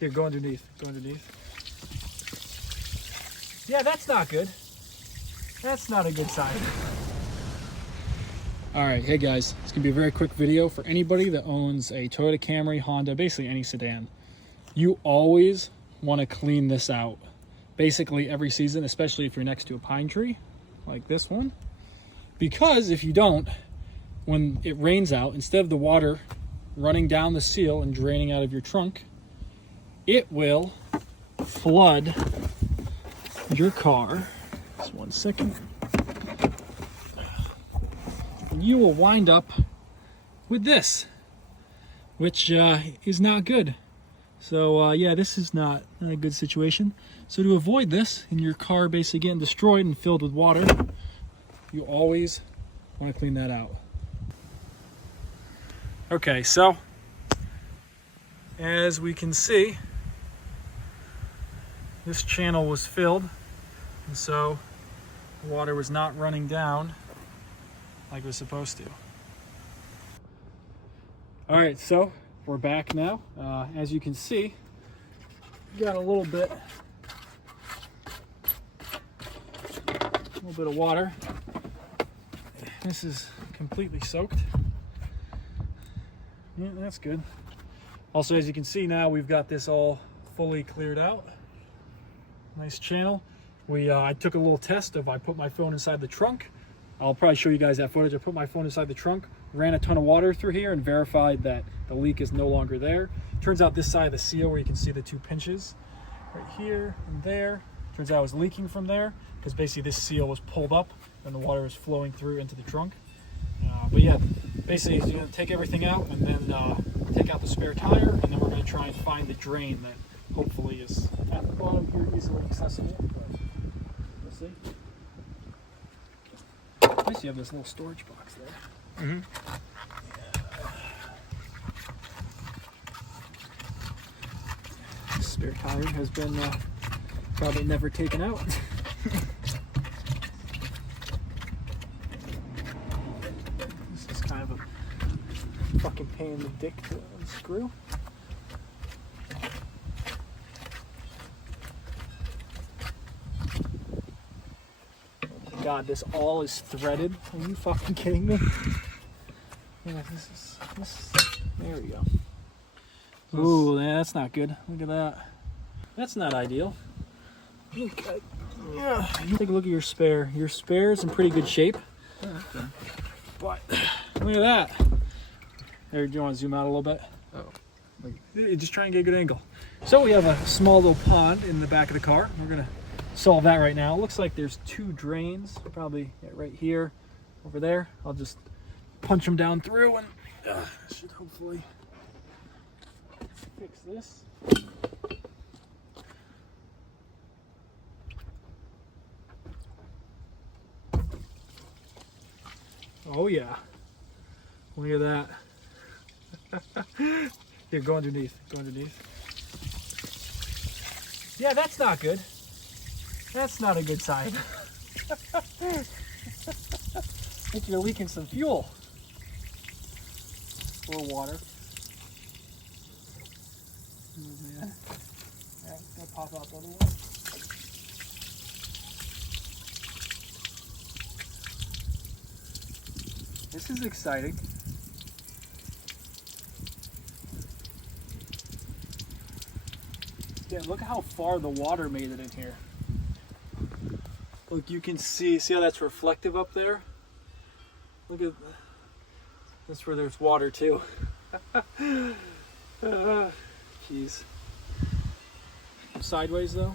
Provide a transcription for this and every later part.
Here, go underneath. Go underneath. Yeah, that's not good. That's not a good sign. All right, hey guys, it's gonna be a very quick video for anybody that owns a Toyota Camry, Honda, basically any sedan. You always want to clean this out basically every season, especially if you're next to a pine tree like this one, because if you don't, when it rains out, instead of the water running down the seal and draining out of your trunk, it will flood your car. Just 1 second. And you will wind up with this, which is not good. So yeah, this is not a good situation. So to avoid this and your car basically getting destroyed and filled with water, you always want to clean that out. Okay, so as we can see, this channel was filled, and so the water was not running down like it was supposed to. All right, so we're back now. As you can see, we got a little bit of water. This is completely soaked. Yeah, that's good. Also, as you can see now, we've got this all fully cleared out. Nice channel. I took a little test of, I put my phone inside the trunk. I'll probably show you guys that footage. I put my phone inside the trunk, ran a ton of water through here and verified that the leak is no longer there. Turns out this side of the seal where you can see the two pinches right here and there, turns out it was leaking from there because basically this seal was pulled up and the water was flowing through into the trunk. But yeah, basically you're going to take everything out and then take out the spare tire, and then we're going to try and find the drain that hopefully is at the bottom here, easily accessible. But we'll see. At least you have this little storage box there. Mm-hmm. This spare tire has been probably never taken out. This is kind of a fucking pain in the dick to unscrew. God, this all is threaded. Are you fucking kidding me? Yeah, this. There we go. Ooh, yeah, that's not good. Look at that. That's not ideal. Okay. Yeah. Take a look at your spare. Your spare is in pretty good shape. Oh, okay. But look at that. There, do you want to zoom out a little bit? Oh. Just try and get a good angle. So we have a small little pond in the back of the car. We're gonna solve that right now. It looks like there's two drains, probably right here, over there. I'll just punch them down through and should hopefully fix this. Oh yeah, look at that. Here, go underneath, go underneath. Yeah, that's not good. That's not a good sign. I think you're leaking some fuel. Or water. Oh man. Yeah, it's gonna pop out the other one. This is exciting. Yeah, look how far the water made it in here. Look, you can see how that's reflective up there? Look at, that's where there's water too. Jeez. Sideways though.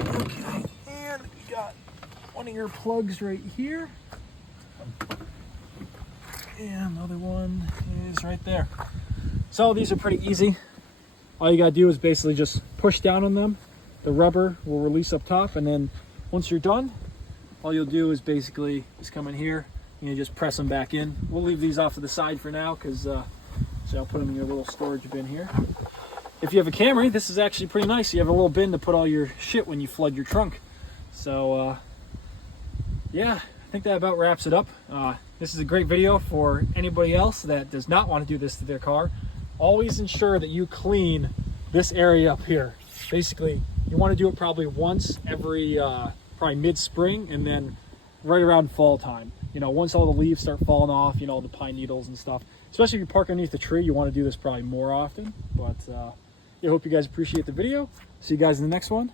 Okay, and we got one of your plugs right here. And another one is right there. So these are pretty easy. All you gotta do is basically just push down on them. The rubber will release up top, and then once you're done, all you'll do is basically just come in here and you just press them back in. We'll leave these off to the side for now because so I'll put them in your little storage bin here. If you have a Camry, this is actually pretty nice. You have a little bin to put all your shit when you flood your trunk. So yeah, I think that about wraps it up. This is a great video for anybody else that does not want to do this to their car. always ensure that you clean this area up here. Basically, you want to do it probably once every probably mid-spring, and then right around fall time. You know, once all the leaves start falling off, you know, the pine needles and stuff. Especially if you park underneath the tree, you want to do this probably more often. But I hope you guys appreciate the video. See you guys in the next one.